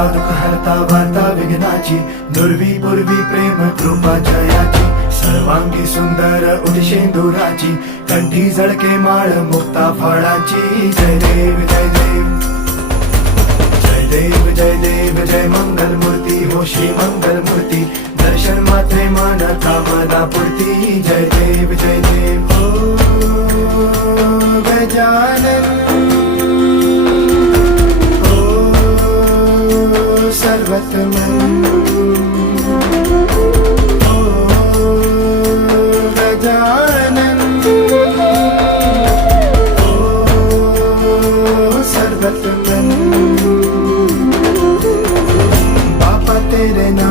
हरता दुःख हरता वार्ता विघ्नाची, दुर्वी पूर्वी प्रेम कृपा जयाची, सर्वांगी सुंदर उदिशेंदुराची, कंठी झळके माळ मुक्ता फळाची. जय देव जय देव जय देव जय देव जय मंगल मूर्ती हो श्री मंगल मूर्ती, दर्शन मात्रे मन कामना पूर्ती. जय देव जय देव हो गजानन हो सर्वतमन हो गजानन हो सर्वतमन. तेरे नाम